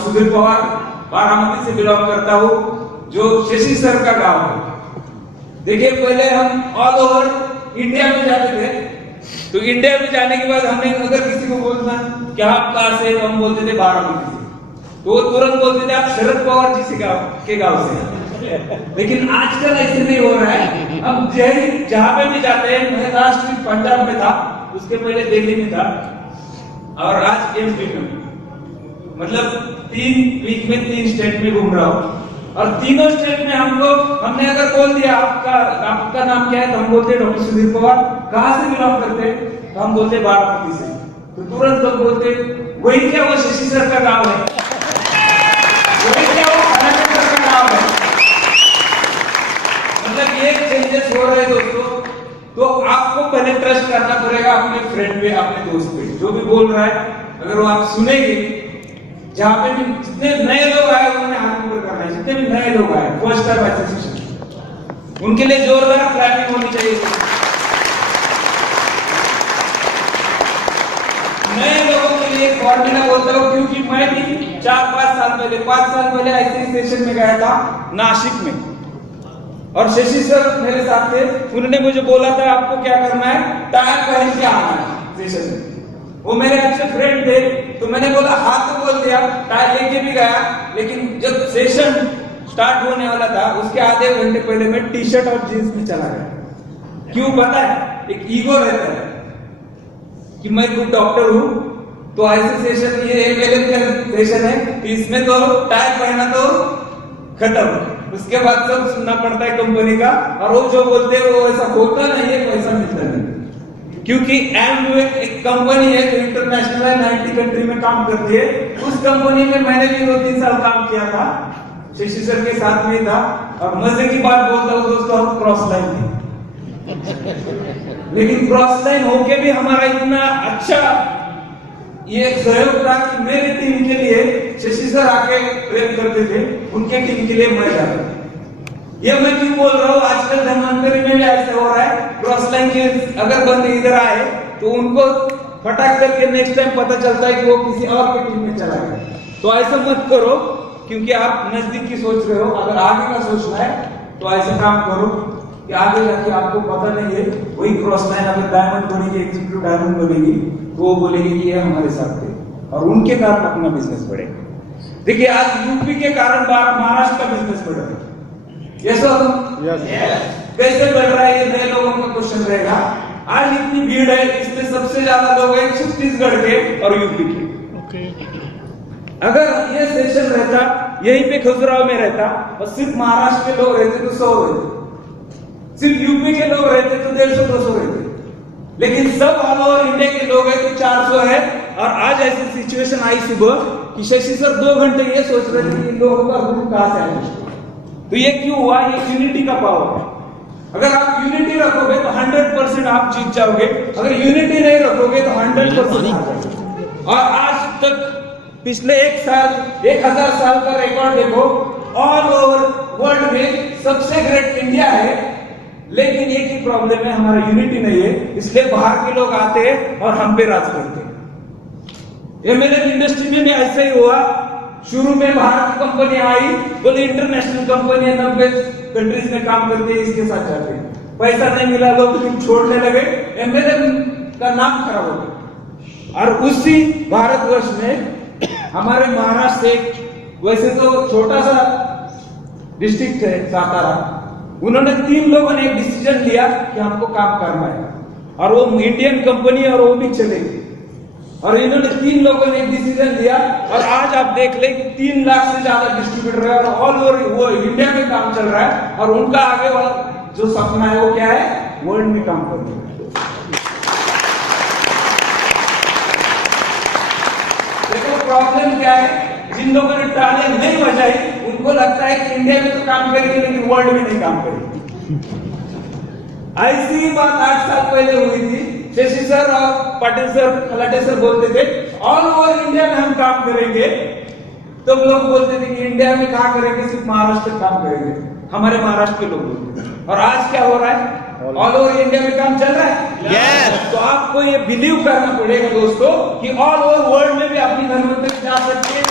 सुधीर पवार, बारामती से बिलोंग करता हूँ, जो शशि सर का गांव है। देखिए, पहले हम ऑल ओवर इंडिया में जाते थे, तो इंडिया में जाने के बाद हमने अगर किसी को बोलना कि आप कहाँ से, तो हम बोलते थे बारामती से, तो वो तुरंत बोलते थे आप शरद पवार जी के गांव से। लेकिन आजकल ऐसे नहीं हो रहा है। अब जहां पे भी जाते हैं, मैं लास्ट वीक पंजाब में था, उसके पहले दिल्ली में था, और आज एमपी में, मतलब 3 वीक में 3 स्टेट में घूम रहा हूँ। और तीनों स्टेट में हमने अगर बोल दिया आपका नाम क्या है, तो हम बोलते डॉक्टर सुधीर पवार। कहाँ से बिलोंग करते हैं, तो हम बोलते बारामती से। तो तुरंत लोग बोलते वही क्या वो शशि सर का गांव है, वही क्या वो खनाखत सर का गांव है। मतलब ये चेंजेस हो रहे हैं दोस्तों। तो आपको पहले ट्रस्ट करना पड़ेगा अपने फ्रेंड पे, अपने दोस्त पे। जो भी बोल रहा है अगर वो आप सुनेंगे, जहां पे भी जितने नए लोग आए उन्होंने हाथ ऊपर करना है, जितने भी नए लोग आए फर्स्ट टाइम एसोसिएशन, उनके लिए जोरदार क्लैपिंग होनी चाहिए। नए लोगों के लिए फॉर्मूला बोलता हूँ, क्योंकि मैं भी 4-5 साल पहले 5 साल पहले ऐसे सेशन में गया था नासिक में, और शशि सर मेरे साथ थे। उन्होंने मुझे बोला था आपको क्या करना है, टायर पहन के आना है सेशन में। वो मेरे अच्छे फ्रेंड थे, तो मैंने बोला हाथ तो बोल दिया, टायर लेके भी गया। लेकिन जब सेशन स्टार्ट होने वाला था, उसके आधे घंटे पहले मैं टी शर्ट और जींस में चला गया। क्यों पता है, एक ईगो रहता है कि मैं खुद डॉक्टर हूं, तो ऐसे सेशन, ये एमएलएम सेशन है, तो इसमें तो टायर पहना तो खत्म। उसके बाद सब सुनना पड़ता है कंपनी का, और वो जो बोलते हैं वो ऐसा होता नहीं है, पैसा मिलता नहीं। क्योंकि एमवे एक कंपनी है जो इंटरनेशनल है, 90 कंट्री में काम करती है। उस कंपनी में मैंने भी 2-3 साल काम किया था, शशि सर के साथ में था। और मजे की बात बोलता हूँ दोस्तों, हम क्रॉस लाइन थे। लेकिन क्रॉस लाइन होके भी हमारा इतना अच्छा ये सहयोग था कि मेरी टीम के लिए शशि सर आके प्रेम करते थे, उनके टीम के लिए मैं जाता। ये मैं क्यों बोल रहा हूँ, आजकल धनवंतरी में भी ऐसा हो रहा है। क्रॉस लाइन के अगर बंदे इधर आए तो उनको फटाक करके नेक्स्ट टाइम पता चलता है कि वो किसी और की टीम में चला गया। तो ऐसा मत करो, क्योंकि आप नजदीक की सोच रहे हो। अगर आगे का सोचना है तो ऐसा काम करो कि आगे जाके आपको पता नहीं है, वही क्रॉस लाइन अगर डायमंड बनेगी, एग्जीक्यूटिव डायमंड बनेगी, तो वो बोलेगी कि ये हमारे साथ थे, और उनके कारण अपना बिजनेस बढ़ेगा। देखिए, आज यूपी के कारण महाराष्ट्र का बिजनेस बढ़ रहा है। यस कैसे बढ़ रहा है, ये नए लोगों का क्वेश्चन रहेगा। आज इतनी भीड़ है, इसमें सबसे ज्यादा लोग हैं छत्तीसगढ़ के और यूपी के। अगर ये सेशन रहता यहीं पे खजुराहो में रहता, और सिर्फ महाराष्ट्र के लोग रहते तो 100 रहते, सिर्फ यूपी के लोग रहते तो 150-200 रहते। लेकिन सब ऑल ओवर इंडिया के लोग हैं तो 400 है। और आज ऐसी सिचुएशन आई सुबह कि शशि सर 2 घंटे ये सोच रहे थे कि इन लोगों का ग्रुप कहां से आएगा। तो ये क्यों हुआ, ये यूनिटी का पावर है। अगर आप यूनिटी रखोगे तो 100% आप जीत जाओगे, अगर यूनिटी नहीं रखोगे तो 100%। और आज तक पिछले 1000 साल का रिकॉर्ड देखो, ऑल ओवर वर्ल्ड में सबसे ग्रेट इंडिया है। लेकिन एक ही प्रॉब्लम है, हमारा यूनिटी नहीं है, इसलिए बाहर के लोग आते हैं और हम पे राज करते हैं। एमएलएम इंडस्ट्री में भी ऐसा ही हुआ। शुरू में बाहर की कंपनी आई, बोले इंटरनेशनल कंपनी है, 90 कंट्रीज में काम करते हैं, इसके साथ जाते हैं। पैसा नहीं मिला, लोग छोड़ने लगे, एमएलएम का नाम खराब हो गया। और उसी भारतवर्ष में हमारे महाराष्ट्र से, वैसे तो छोटा सा डिस्ट्रिक्ट है सातारा, उन्होंने 3 लोगों ने एक डिसीजन लिया कि हमको काम करना है, और वो इंडियन कंपनी और वो भी चलेगी। और इन्होंने 3 लोगों ने एक डिसीजन लिया, और आज आप देख लें कि 3 लाख से ज्यादा डिस्ट्रीब्यूटर है, और ऑल ओवर वो इंडिया में काम चल रहा है। और उनका आगे वाला जो सपना है वो क्या है, वर्ल्ड में काम करना है। देखो प्रॉब्लम क्या है, जिन लोगों ने तालियां नहीं बजाई उनको लगता है कि इंडिया में तो काम करेंगे लेकिन वर्ल्ड में नहीं काम करेंगे। ऐसी ही बात 8 साल पहले हुई थी। शशि सर और पाटिल सर, खलाटे सर बोलते थे ऑल ओवर इंडिया में हम काम करेंगे, तो लोग बोलते थे कि इंडिया में कहाँ करेंगे, सिर्फ महाराष्ट्र काम करेंगे, हमारे महाराष्ट्र के लोग बोलते थे। और आज क्या हो रहा है, ऑल ओवर इंडिया में काम चल रहा है। yes. तो आपको ये बिलीव करना पड़ेगा दोस्तों कि ऑल ओवर वर्ल्ड में भी अपनी धनवंतरी जा सकती है।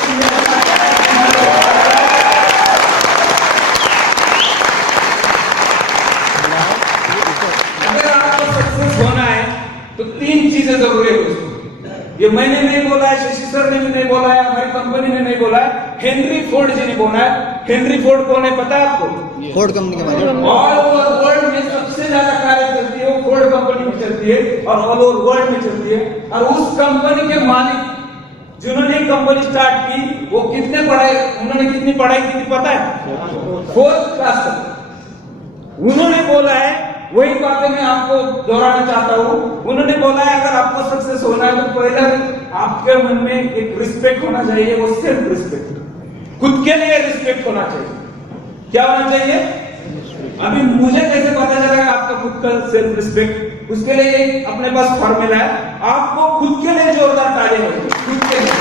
अगर आपको सक्सेस होना है तो 3 चीजें जरूरी है दोस्तों। ये मैंने नहीं बोला है, शशि सर ने भी नहीं बोला है, हमारी कंपनी ने नहीं बोला है, हेनरी फोर्ड जी ने बोला है। हेनरी फोर्ड कौन है पता है आपको? फोर्ड कंपनी के बारे में ऑल ओवर वर्ल्ड में सबसे ज्यादा कार्य चलती है वो फोर्ड कंपनी में चलती है और ऑल ओवर वर्ल्ड में चलती है। और उस कंपनी के मालिक जिन्होंने कंपनी स्टार्ट की वो कितने पढ़ाई, उन्होंने कितनी पढ़ाई की थी पता है? 4th क्लास तक। उन्होंने बोला है, वही बातें मैं आपको दोहराना चाहता हूँ। उन्होंने बोला है अगर आपको सक्सेस होना है तो पहले आपके मन में एक रिस्पेक्ट होना चाहिए, वो सेल्फ रिस्पेक्ट, खुद के लिए रिस्पेक्ट होना चाहिए। क्या होना चाहिए? अभी मुझे कैसे पता चलेगा आपका खुद का सेल्फ रिस्पेक्ट? उसके लिए एक अपने पास फॉर्मूला है, आपको खुद के लिए जोरदार तालियां बजाइए, खुद के लिए।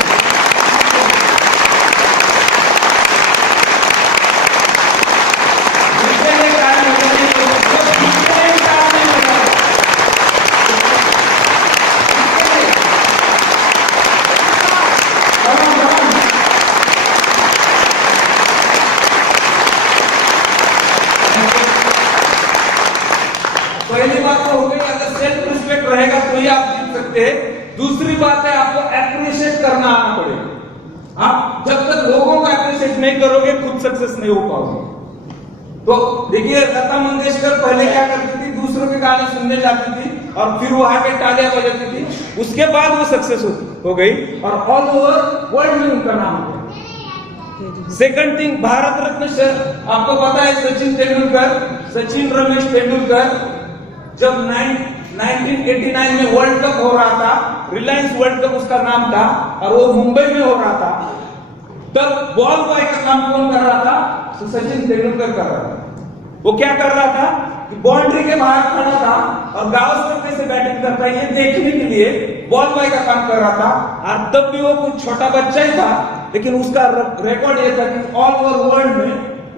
पहली बात तो हो गई, अगर सेल्फ रिस्पेक्ट रहेगा तो ही आप जीत सकते हैं। दूसरी बात है आपको एप्रिशिएट करना आना पड़ेगा। आप जब तक लोगों को एप्रिशिएट नहीं करोगे खुद सक्सेस नहीं हो पाओगे। तो देखिए लता मंगेशकर पहले क्या करती थी, दूसरों के गाने सुनने जाती थी और फिर वो आके तालियां बजाती थी, उसके बाद वो सक्सेस हो गई और ऑल ओवर वर्ल्ड में उनका नाम हो गया। Second thing, Bharat Ratna sir आपको पता है सचिन तेंदुलकर, सचिन रमेश तेंदुलकर जब 1989 में वर्ल्ड कप हो रहा था, रिलायंस वर्ल्ड कप उसका नाम था और वो मुंबई में हो रहा था, तब बॉल बॉय का काम कौन कर रहा था? तो सचिन तेंदुलकर कर रहा था। वो क्या कर रहा था कि बाउंड्री के बाहर खड़ा था और गावस्कर कैसे बैटिंग करता है ये देखने के लिए बॉल बॉय का काम कर रहा था। और तब भी वो कुछ छोटा बच्चा ही था, लेकिन उसका रिकॉर्ड ये था कि ऑल ओवर वर्ल्ड में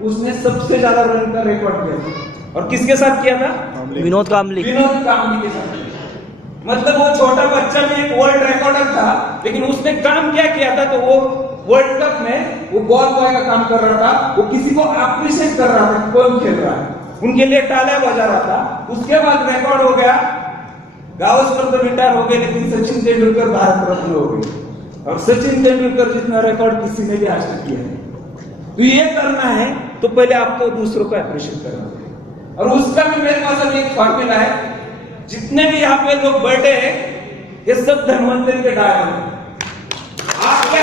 उसने सबसे ज्यादा रन का रिकॉर्ड किया था। और किसके साथ किया था? विनोद कामली के साथ। मतलब वो छोटा बच्चा भी एक वर्ल्ड रिकॉर्डर था, लेकिन उसने काम क्या किया था? तो वो वर्ल्ड कप में वो बॉल बॉय का काम कर रहा था, वो किसी को अप्रिशिएट कर रहा था कौन खेल रहा है, उनके लिए तालियां बजा रहा था। उसके बाद रिकॉर्ड हो गया, गावस्कर तो रिटायर हो गए लेकिन सचिन तेंदुलकर भारत रत्न हो गए और सचिन तेंदुलकर जितना रिकॉर्ड किसी ने भी आज तक किया है। तो ये करना है तो पहले आपको दूसरों को अप्रिशिएट करना है। और उसका भी मेरे पास अभी एक फॉर्मूला है, जितने भी यहाँ पे लोग बैठे हैं ये सब धनवंतरी के डायमंड हैं। आपके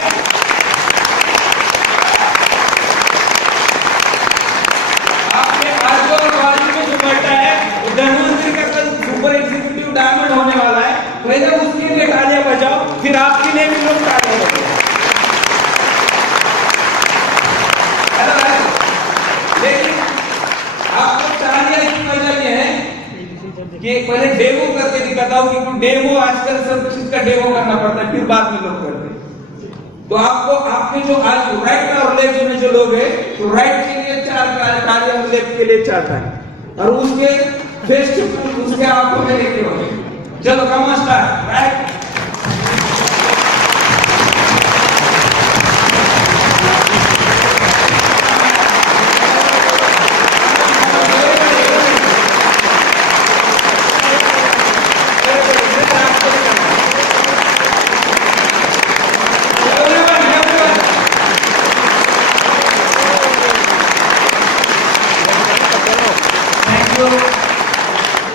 आजू और बाजू में जो बैठा है वो धनवंतरी का कल सुपर एग्जीक्यूटिव डायमंड होने वाला है। पहले उसके लिए तालियां बजाओ, फिर आपके लिए भी लोग तालियां बजाओ। लेकिन आपको तालियां इसकी वजह ये है कि पहले डेमो करके दिखाता हूं, क्योंकि डेमो आजकल सब चीज का डेमो करना पड़ता है, फिर बाद में लोग करते हैं। तो आपको आपके जो आज राइट और लेफ्ट में जो लोग हैं, तो राइट के लिए 4 तालियां और लेफ्ट के लिए 4 तालियां और उसके फेस टू उसके आंखों में देखते हो। चलो कम स्टार्ट राइट।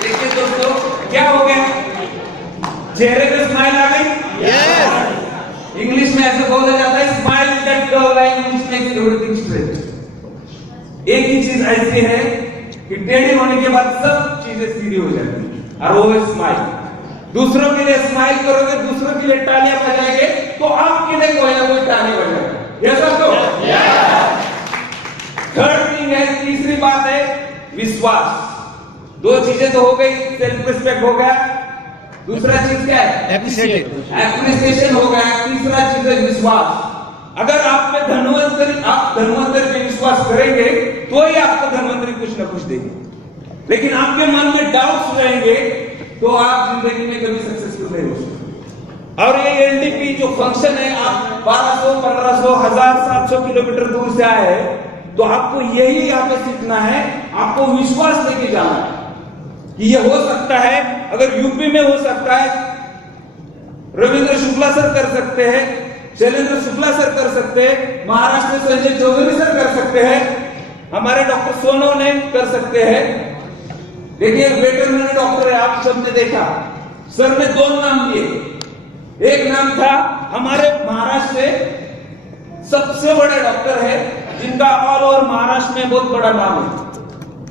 देखिए दोस्तों क्या हो गया, चेहरे पे स्माइल आ गई। यस इंग्लिश में ऐसे बोला जाता है smile is that curve line which makes everything straight. एक ही चीज ऐसी है कि टेढ़ी होने के बाद सब चीजें सीधी हो जाती है और वो है स्माइल। दूसरों के लिए स्माइल करोगे, दूसरों के लिए तालियां बजाएंगे तो आपके लिए कोई ना कोई ताली बजाएगा। यस और नो? थर्ड थिंग है, तीसरी बात है विश्वास। 2 चीजें तो हो गई, सेल्फ रिस्पेक्ट हो गया, दूसरा चीज क्या है? एप्रिसिएशन हो गया, तीसरा चीज है विश्वास। अगर आप पे धनवंतरी पे विश्वास करेंगे तो ही आपको धनवंतरी कुछ ना कुछ देंगे। लेकिन आपके मन में डाउट्स रहेंगे तो आप जिंदगी में कभी सक्सेसफुल नहीं हो सकते। और ये एलडीपी जो फंक्शन है, आप 1200, 1500, 1000, 700 किलोमीटर दूर से आए हैं, तो आपको यही यहाँ पे सीखना है, आपको विश्वास लेके जाना है कि ये हो सकता है। अगर यूपी में हो सकता है, रविंद्र शुक्ला सर कर सकते हैं, शैलेंद्र शुक्ला सर कर सकते हैं, महाराष्ट्र में संजय चौधरी सर कर सकते हैं, हमारे डॉक्टर सोनवणे कर सकते हैं। देखिए वेटरनरी डॉक्टर है, आप सबने देखा, सर ने 2 नाम दिए। एक नाम था हमारे महाराष्ट्र से सबसे बड़े डॉक्टर है, जिनका ऑल ओवर महाराष्ट्र में बहुत बड़ा नाम है,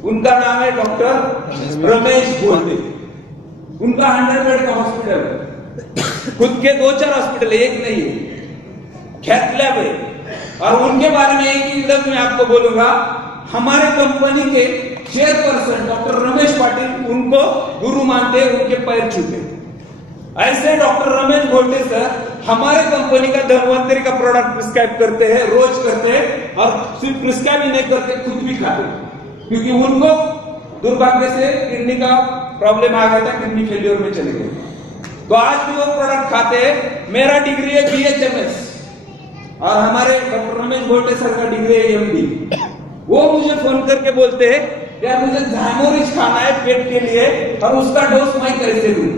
उनका नाम है डॉक्टर रमेश भोलते। उनका 100 बेड का हॉस्पिटल है, खुद के 2-4 हॉस्पिटल है, एक नहीं है, ख्यात लैब है। और उनके बारे में एक ही लफ्ज में आपको बोलूंगा, हमारे कंपनी के चेयरपर्सन डॉक्टर रमेश पाटिल उनको गुरु मानते, उनके पैर छूते। ऐसे डॉक्टर रमेश भोलते सर हमारे कंपनी का धन्वंतरी का प्रोडक्ट प्रिस्क्राइब करते हैं, रोज करते हैं, और सिर्फ प्रिस्क्राइब ही नहीं करते, खुद भी खाते, क्योंकि उनको दुर्भाग्य से किडनी का प्रॉब्लम आ गया था, किडनी फेलियर में चले गए। तो आज भी वो प्रोडक्ट खाते हैं। मेरा डिग्री है BHMS और हमारे डॉक्टर रमेश भोलते सर का डिग्री है MD। वो मुझे फोन करके बोलते हैं, यार मुझे झाइमोरिज खाना है पेट के लिए, और उसका डोज मैं कैसे लूं?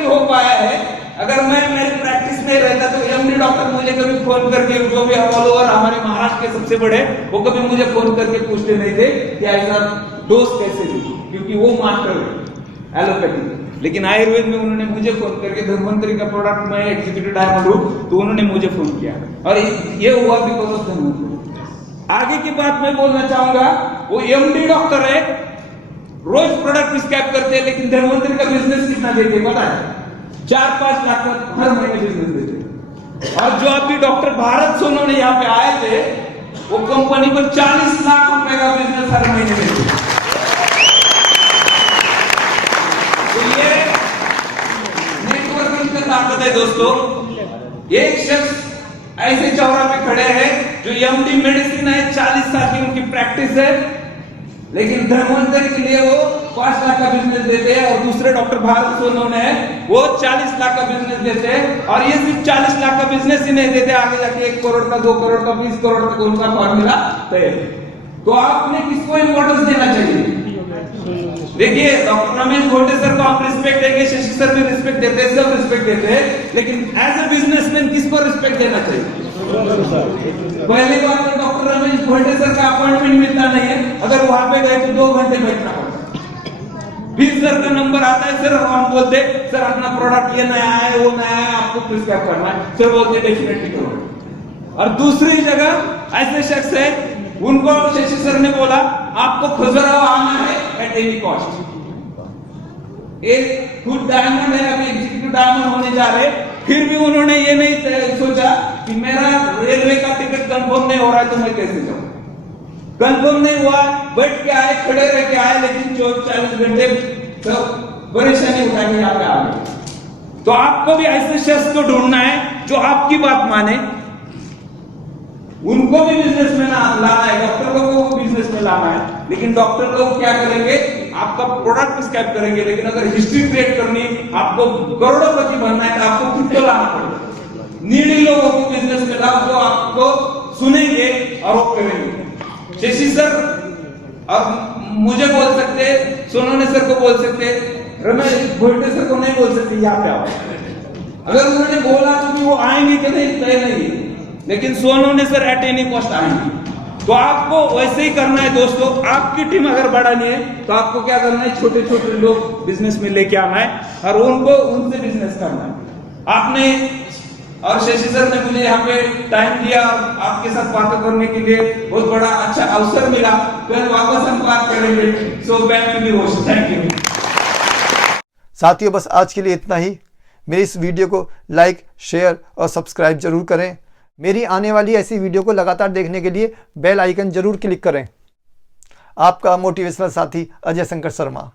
हो पाया है। अगर मैं मेरी प्रैक्टिस में रहता तो MD डॉक्टर मुझे कभी फोन करके, जो भी ऑल ओवर हमारे महाराष्ट्र के सबसे बड़े, वो कभी मुझे फोन करके पूछते नहीं थे कि ऐसा डोज कैसे लूं, क्योंकि वो मास्टर है एलोपैथी। लेकिन आयुर्वेद में उन्होंने मुझे फोन करके, धन्वंतरी का प्रोडक्ट में एग्जीक्यूटिव डायमंड हूं, तो उन्होंने मुझे फोन किया, और ये हुआ बिकॉज ऑफ धन्वंतरी। आगे की बात मैं बोलना चाहूंगा, वो MD डॉक्टर है, रोज प्रोडक्ट प्रिस्क्राइब करते हैं, लेकिन धन्वंतरी का बिजनेस कितना देते हैं पता है? 4-5 लाख हर महीने बिजनेस देते। और जो अभी डॉक्टर भारत सोनवणे यहाँ पे आए थे, वो कंपनी को 40 लाख रुपए का बिजनेस हर महीने देते। तो ये नेटवर्किंग का ताकत है दोस्तों। एक शख्स ऐसे चौरा पे खड़े हैं जो MD मेडिसिन है, 40 साल की उनकी प्रैक्टिस है, लेकिन धन्वंतरी के लिए वो 5 लाख का बिजनेस देते हैं, और दूसरे डॉक्टर भारत सोनवणे है, वो 40 लाख का बिजनेस देते हैं। और ये सिर्फ 40 लाख का बिजनेस ही नहीं देते, आगे जाके 1 करोड़ का, 2 करोड़ का, 20 करोड़ तक उनका फॉर्मूला तय। तो आपने किसको इंपॉर्टेंस देना चाहिए? देखिए डॉक्टर रमेश भोलते सर को आप रिस्पेक्ट देंगे, शशि सर भी रिस्पेक्ट देते हैं, सब रिस्पेक्ट देते हैं, लेकिन एज ए बिजनेसमैन किसको रिस्पेक्ट देना चाहिए? पहले बात तो डॉक्टर रमेश भोलते सर का अपॉइंटमेंट मिलता नहीं है, अगर वहां पे गए तो 2 घंटे बैठना पड़ता है। फिर सर का नंबर आता है, सर हम बोलते सर अपना प्रोडक्ट ये नया है, वो नया है, आपको प्रिस्क्राइब करना है, सर बोलते डेफिनेटली करो। और दूसरी जगह ऐसे शख्स है, उनको शशि सर ने बोला आपको खजुराहो आना है एट एनी कॉस्ट। एक खुद डायमंड है, अभी एग्जीक्यूटिव डायमंड होने जा रहे, फिर भी उन्होंने ये नहीं सोचा कि मेरा रेलवे का टिकट कंफर्म नहीं हो रहा है तो मैं कैसे जाऊं। कंफर्म नहीं हुआ, बैठ के आए, खड़े रह के आए, लेकिन 40 घंटे सब परेशानी उठा के यहाँ पे आ गए। तो आपको भी ऐसे शख्स को ढूंढना है जो आपकी बात माने, उनको भी बिजनेस में लाना है, डॉक्टर लोगों को बिजनेस में लाना है। लेकिन डॉक्टर लोग क्या करेंगे, आपका प्रोडक्ट प्रिस्क्राइब करेंगे, लेकिन अगर हिस्ट्री क्रिएट करनी, आपको करोड़पति बनना है, तो आपको खुद को लाना पड़ेगा। नीडी लोगों को बिजनेस में लाओ, जो आपको सुनेंगे और वो करेंगे। शशि सर और मुझे बोल सकते, सोनवणे सर को बोल सकते, रमेश भोलते सर को नहीं बोल सकते यहाँ पे आओ। अगर उन्होंने बोला तो वो आएंगे कि नहीं तय नहीं, लेकिन Sonawane sir at any cost आएंगे। तो आपको वैसे ही करना है दोस्तों। आपकी टीम अगर बढ़ानी है तो आपको क्या करना है, छोटे छोटे लोग बिजनेस में लेके आना है और उनको उनसे बिजनेस करना है। आपने और शशि सर ने मुझे यहाँ पे टाइम दिया, आपके साथ बातें करने के लिए बहुत बड़ा अच्छा अवसर मिला। फिर वापस हम बात करेंगे। So back to the host, thank you. साथियों बस आज के लिए इतना ही। मेरी इस वीडियो को लाइक, शेयर और सब्सक्राइब जरूर करें। मेरी आने वाली ऐसी वीडियो को लगातार देखने के लिए बेल आइकन जरूर क्लिक करें। आपका मोटिवेशनल साथी अजय शंकर शर्मा।